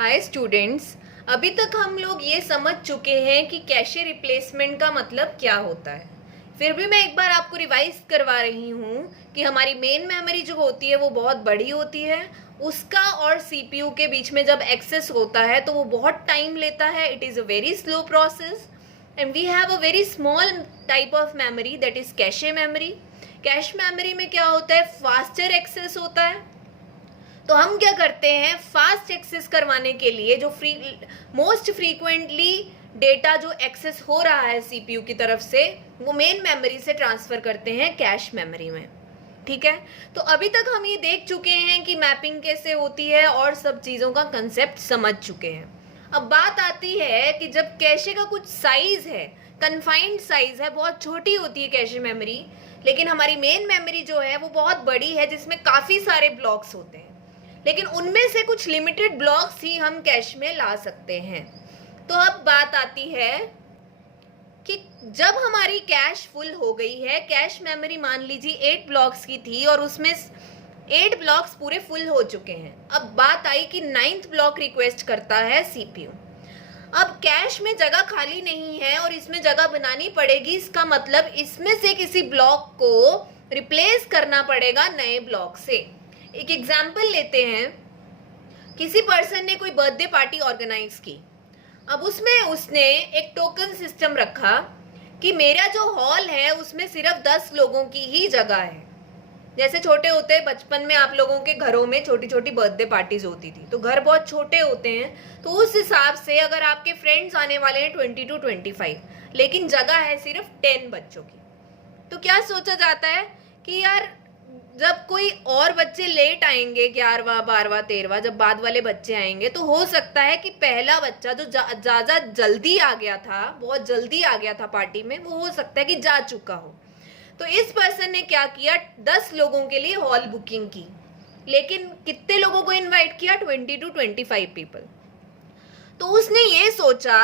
Hi students. अभी तक हम लोग ये समझ चुके हैं कि कैशे रिप्लेसमेंट का मतलब क्या होता है। फिर भी मैं एक बार आपको रिवाइज करवा रही हूँ कि हमारी मेन मेमोरी जो होती है वो बहुत बड़ी होती है। उसका और सीपीयू के बीच में जब एक्सेस होता है तो वो बहुत टाइम लेता है। It is a very slow process and we have a very small type of memory, that is cache memory. Cache memory में क्या होता है, फास्टर एक्सेस होता है। तो हम क्या करते हैं, फास्ट एक्सेस करवाने के लिए जो मोस्ट फ्रीक्वेंटली डेटा जो एक्सेस हो रहा है सीपीयू की तरफ से, वो मेन मेमोरी से ट्रांसफर करते हैं कैश मेमोरी में। ठीक है, तो अभी तक हम ये देख चुके हैं कि मैपिंग कैसे होती है और सब चीज़ों का कंसेप्ट समझ चुके हैं। अब बात आती है कि जब कैशे का कुछ साइज है, कन्फाइंड साइज है, बहुत छोटी होती है कैशे मेमोरी, लेकिन हमारी मेन मेमोरी जो है वो बहुत बड़ी है जिसमें काफ़ी सारे ब्लॉक्स होते हैं, लेकिन उनमें से कुछ लिमिटेड ब्लॉक्स ही हम कैश में ला सकते हैं। तो अब बात आती है कि जब हमारी कैश फुल हो गई है, कैश मेमोरी मान लीजिए 8 ब्लॉक्स की थी और उसमें 8 ब्लॉक्स पूरे फुल हो चुके हैं। अब बात आई कि 9th ब्लॉक रिक्वेस्ट करता है सीपीयू। अब कैश में जगह खाली नहीं है और इसमें जगह बनानी पड़ेगी। इसका मतलब इसमें से किसी ब्लॉक को रिप्लेस करना पड़ेगा नए ब्लॉक से। एक एग्जाम्पल लेते हैं, किसी पर्सन ने कोई बर्थडे पार्टी ऑर्गेनाइज की। अब उसमें उसने एक टोकन सिस्टम रखा कि मेरा जो हॉल है उसमें सिर्फ 10 लोगों की ही जगह है। जैसे छोटे होते हैं बचपन में आप लोगों के घरों में छोटी छोटी बर्थडे पार्टीज होती थी, तो घर बहुत छोटे होते हैं, तो उस हिसाब से अगर आपके फ्रेंड्स आने वाले हैं 20 to 25, लेकिन जगह है सिर्फ 10 बच्चों की, तो क्या सोचा जाता है कि यार जब कोई और बच्चे लेट आएंगे, 11वां 12वां 13वां, जब बाद वाले बच्चे आएंगे, तो हो सकता है कि पहला बच्चा जो ज़्यादा जल्दी आ गया था, बहुत जल्दी आ गया था पार्टी में, वो हो सकता है कि जा चुका हो। तो इस पर्सन ने क्या किया, 10 लोगों के लिए हॉल बुकिंग की, लेकिन कितने लोगों को इनवाइट किया, 20 to 25 पीपल। तो उसने ये सोचा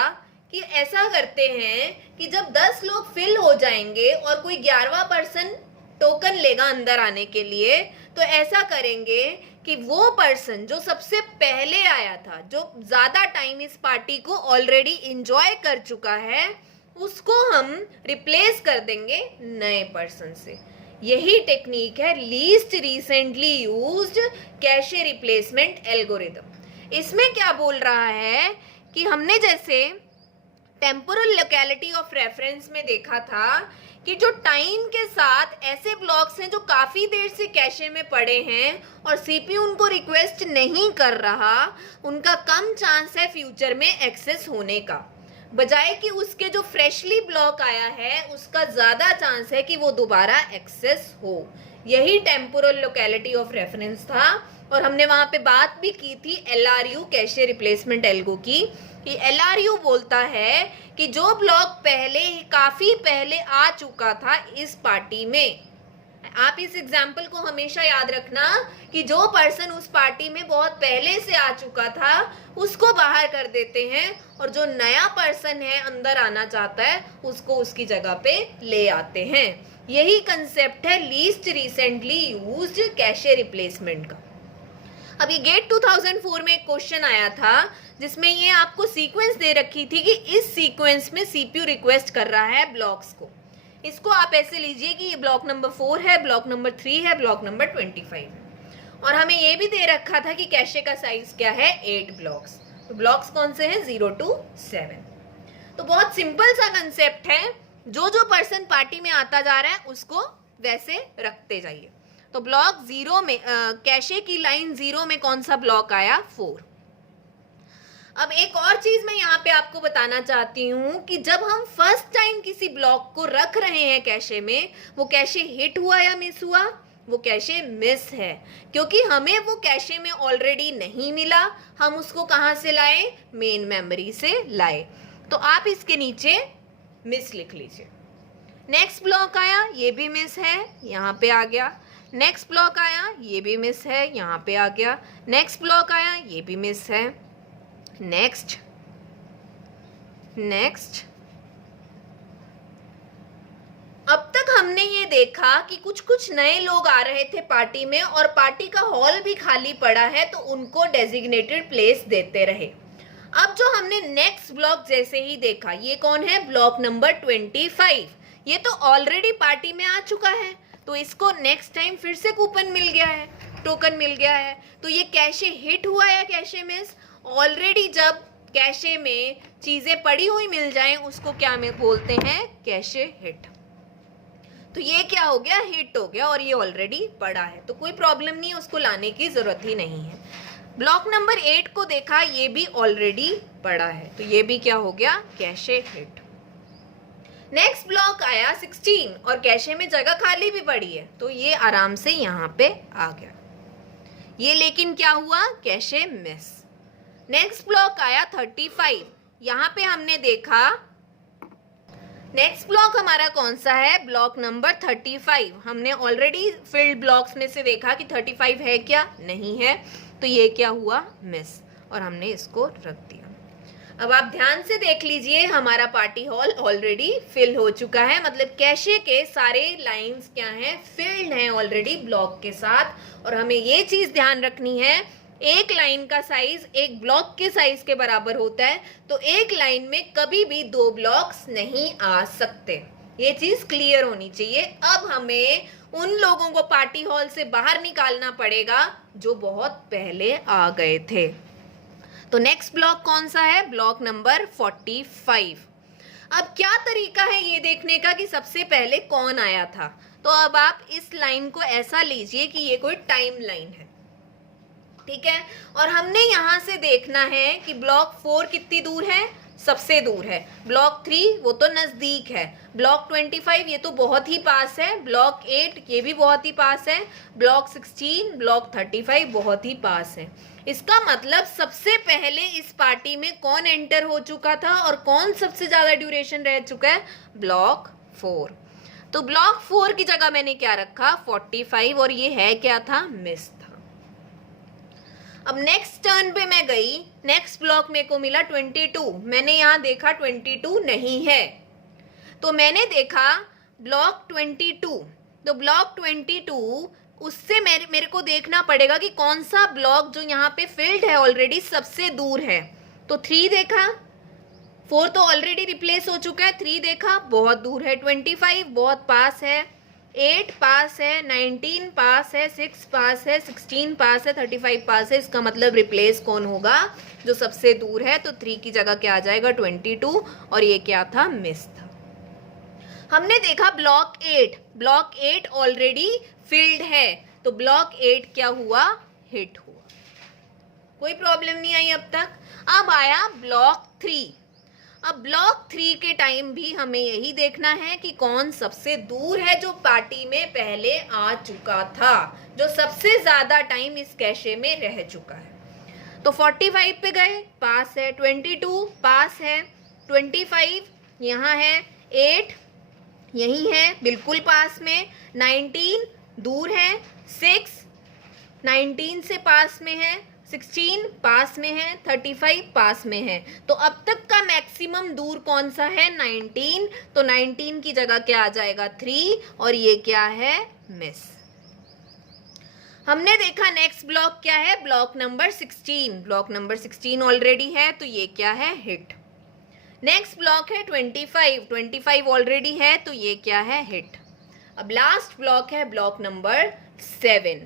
कि ऐसा करते हैं कि जब 10 लोग फिल हो जाएंगे और कोई 11वां पर्सन टोकन लेगा अंदर आने के लिए, तो ऐसा करेंगे कि वो पर्सन जो सबसे पहले आया था, जो ज़्यादा टाइम इस पार्टी को ऑलरेडी इंजॉय कर चुका है, उसको हम रिप्लेस कर देंगे नए पर्सन से। यही टेक्निक है least recently used cache replacement algorithm. इसमें क्या बोल रहा है कि हमने जैसे टेम्पोरल लोकेलिटी ऑफ रेफरेंस में देखा था कि जो टाइम के साथ ऐसे ब्लॉक्स हैं जो काफ़ी देर से कैशे में पड़े हैं और सीपीयू उनको रिक्वेस्ट नहीं कर रहा, उनका कम चांस है फ्यूचर में एक्सेस होने का, बजाय कि उसके जो फ्रेशली ब्लॉक आया है उसका ज़्यादा चांस है कि वो दोबारा एक्सेस हो। यही टेम्पोरल लोकेलिटी ऑफ रेफरेंस था और हमने वहाँ पे बात भी की थी LRU कैशे रिप्लेसमेंट एल्गो की, कि LRU बोलता है कि जो ब्लॉक पहले ही काफ़ी पहले आ चुका था इस पार्टी में, आप इस एग्जाम्पल को हमेशा याद रखना कि जो पर्सन उस पार्टी में बहुत पहले से आ चुका था उसको बाहर कर देते हैं और जो नया पर्सन है अंदर आना चाहता है उसको उसकी जगह पे ले आते हैं। यही कंसेप्ट है least recently used cache replacement का। अब ये गेट 2004 में एक क्वेश्चन आया था जिसमें ये आपको सीक्वेंस दे रखी थी कि इस सीक्वेंस में सीपीयू रिक्वेस्ट कर रहा है ब्लॉक्स को। इसको आप ऐसे लीजिए कि ये ब्लॉक नंबर 4 है, ब्लॉक नंबर 3 है, ब्लॉक नंबर 25 है, और हमें ये भी दे रखा था कि कैशे का साइज क्या है, 8 ब्लॉक्स। तो ब्लॉक्स कौन से हैं, 0 to 7। तो बहुत सिंपल सा कंसेप्ट है, जो जो पर्सन पार्टी में आता जा रहा है उसको वैसे रखते जाइए। तो ब्लॉक 0 में कैशे की लाइन 0 में कौन सा ब्लॉक आया, 4। अब एक और चीज मैं यहाँ पे आपको बताना चाहती हूँ कि जब हम फर्स्ट टाइम किसी ब्लॉक को रख रहे हैं कैशे में, वो कैशे हिट हुआ या मिस हुआ, वो कैशे मिस है, क्योंकि हमें वो कैशे में ऑलरेडी नहीं मिला। हम उसको कहाँ से लाए, मेन मेमोरी से लाए। तो आप इसके नीचे मिस लिख लीजिए। नेक्स्ट ब्लॉक आया, ये भी मिस है, यहाँ पे आ गया। नेक्स्ट ब्लॉक आया, ये भी मिस है, यहाँ पे आ गया। नेक्स्ट ब्लॉक आया, ये भी मिस है। नेक्स्ट नेक्स्ट, अब तक तक हमने ये देखा कि कुछ कुछ नए लोग आ रहे थे पार्टी में और पार्टी का हॉल भी खाली पड़ा है, तो उनको डेजिग्नेटेड प्लेस देते रहे। अब जो हमने नेक्स्ट ब्लॉक जैसे ही देखा, ये कौन है, ब्लॉक नंबर 25। ये तो ऑलरेडी पार्टी में आ चुका है, तो इसको नेक्स्ट टाइम फिर से कूपन मिल गया है, टोकन मिल गया है, तो ये कैशे हिट हुआ या कैशे मिस। ऑलरेडी जब कैशे में चीजें पड़ी हुई मिल जाएं, उसको क्या में बोलते हैं, कैशे हिट। तो ये क्या हो गया, हिट हो गया, और ये ऑलरेडी पड़ा है, तो कोई प्रॉब्लम नहीं है, उसको लाने की जरूरत ही नहीं है। ब्लॉक नंबर 8 को देखा, ये भी ऑलरेडी पड़ा है, तो ये भी क्या हो गया, कैशे हिट। नेक्स्ट ब्लॉक आया 16 और कैशे में जगह खाली भी पड़ी है, तो ये आराम से यहाँ पे आ गया। ये लेकिन क्या हुआ, कैशे मिस। नेक्स्ट ब्लॉक आया 35, यहाँ पे हमने देखा नेक्स्ट ब्लॉक हमारा कौन सा है, ब्लॉक नंबर 35। हमने ऑलरेडी फिल्ड ब्लॉक्स में से देखा कि 35 है क्या, नहीं है, तो ये क्या हुआ, मिस, और हमने इसको रख दिया। अब आप ध्यान से देख लीजिए, हमारा पार्टी हॉल ऑलरेडी फिल हो चुका है, मतलब कैशे के सारे लाइंस क्या हैं, फिल्ड हैं ऑलरेडी ब्लॉक के साथ। और हमें ये चीज ध्यान रखनी है, एक लाइन का साइज एक ब्लॉक के साइज के बराबर होता है, तो एक लाइन में कभी भी 2 ब्लॉक्स नहीं आ सकते, ये चीज क्लियर होनी चाहिए। अब हमें उन लोगों को पार्टी हॉल से बाहर निकालना पड़ेगा जो बहुत पहले आ गए थे। तो नेक्स्ट ब्लॉक कौन सा है, ब्लॉक नंबर 45। अब क्या तरीका है ये देखने का कि सबसे पहले कौन आया था, तो अब आप इस लाइन को ऐसा लीजिए कि ये कोई टाइम लाइन है, ठीक है, और हमने यहां से देखना है कि ब्लॉक 4 कितनी दूर है, सबसे दूर है, ब्लॉक 3 वो तो नजदीक है, ब्लॉक 25 ये तो बहुत ही पास है, ब्लॉक 8 ये भी बहुत ही पास है, ब्लॉक 16 ब्लॉक 35 बहुत ही पास है। इसका मतलब सबसे पहले इस पार्टी में कौन एंटर हो चुका था और कौन सबसे ज्यादा ड्यूरेशन रह चुका है, ब्लॉक 4। तो ब्लॉक 4 की जगह मैंने क्या रखा, 45, और ये है क्या था, मिस था। अब नेक्स्ट टर्न पे मैं गई, नेक्स्ट ब्लॉक मेरे को मिला 22, मैंने यहाँ देखा 22 नहीं है, तो मैंने देखा ब्लॉक 22, तो ब्लॉक 22 उससे मेरे को देखना पड़ेगा कि कौन सा ब्लॉक जो यहाँ पे फिल्ड है ऑलरेडी सबसे दूर है। तो 3 देखा, 4 तो ऑलरेडी रिप्लेस हो चुका है, 3 देखा बहुत दूर है, 25 बहुत पास है, 8 पास है, 19 पास है, 6 पास है, 16 पास है, 35 पास है। इसका मतलब रिप्लेस कौन होगा, जो सबसे दूर है, तो 3 की जगह क्या आ जाएगा, 22, और ये क्या था, मिस था। हमने देखा ब्लॉक 8, ब्लॉक 8 ऑलरेडी फिल्ड है, तो ब्लॉक 8 क्या हुआ, हिट हुआ, कोई प्रॉब्लम नहीं आई अब तक। अब आया ब्लॉक 3। अब ब्लॉक 3 के टाइम भी हमें यही देखना है कि कौन सबसे दूर है जो पार्टी में पहले आ चुका था, जो सबसे ज्यादा टाइम इस कैशे में रह चुका है। तो 45 पे गए, पास है, 22 पास है, 25 यहाँ है, 8 यही है बिल्कुल पास में, 19 दूर है, 6 19 से पास में है, 16 पास में है, 35 पास में है। तो अब तक का मैक्सिमम दूर कौन सा है, 19, तो 19 की जगह क्या आ जाएगा, 3, और ये क्या है, मिस। हमने देखा नेक्स्ट ब्लॉक क्या है, block number 16, block number 16 already है, तो ये क्या है, हिट। नेक्स्ट ब्लॉक है 25, 25 ऑलरेडी है, तो ये क्या है, हिट। अब लास्ट ब्लॉक है block number 7,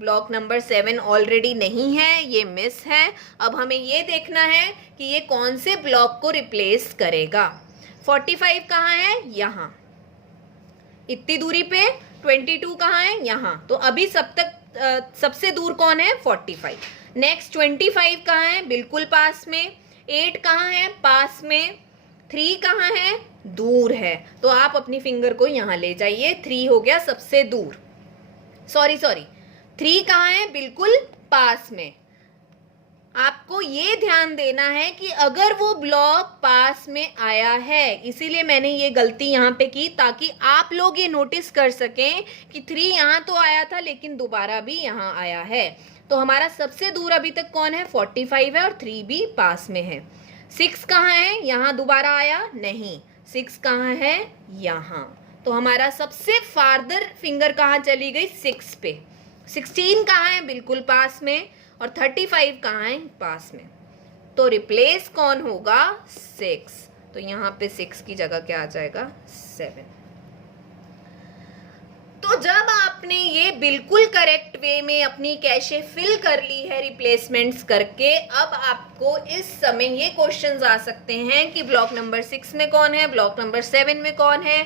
block number 7 already नहीं है, ये मिस है। अब हमें ये देखना है कि ये कौन से ब्लॉक को रिप्लेस करेगा। 45 कहाँ है, यहाँ इतनी दूरी पे, 22 कहाँ है, यहाँ, तो अभी सबसे दूर कौन है, 45। नेक्स्ट 25 कहाँ है, बिल्कुल पास में, 8 कहाँ है, पास में, 3 कहाँ है, दूर है, तो आप अपनी फिंगर को यहाँ ले जाइए, 3 हो गया सबसे दूर, सॉरी 3 कहाँ है, बिल्कुल पास में। आपको ये ध्यान देना है कि अगर वो ब्लॉक पास में आया है, इसीलिए मैंने ये गलती यहाँ पे की ताकि आप लोग ये नोटिस कर सकें कि 3 यहाँ तो आया था लेकिन दोबारा भी यहाँ आया है। तो हमारा सबसे दूर अभी तक कौन है, 45 है, और 3 भी पास में है। 6 कहाँ है, यहाँ दोबारा आया नहीं, 6 कहाँ है, यहाँ, तो हमारा सबसे फार्दर फिंगर कहाँ चली गई? 6 पे। 16 कहाँ है? बिल्कुल पास में। और 35 कहाँ है? पास में। तो रिप्लेस कौन होगा? 6। तो यहाँ पे 6 की जगह क्या आ जाएगा? 7। तो जब आपने ये बिल्कुल करेक्ट वे में अपनी कैशे फिल कर ली है रिप्लेसमेंट्स करके, अब आपको इस समय ये क्वेश्चंस आ सकते हैं कि ब्लॉक नंबर 6 में कौन है, ब्लॉक नंबर 7 में कौन है,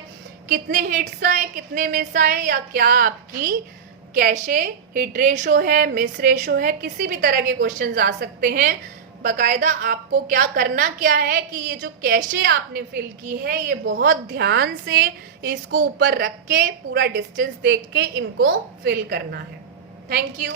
कितने हिट्स आए, कितने मिस आए, या क्या आपकी कैशे हिट रेशो है, मिस रेशो है, किसी भी तरह के क्वेश्चंस आ सकते हैं। बकायदा आपको क्या करना क्या है कि ये जो कैशे आपने फिल की है ये बहुत ध्यान से इसको ऊपर रख के पूरा डिस्टेंस देख के इनको फिल करना है। Thank you.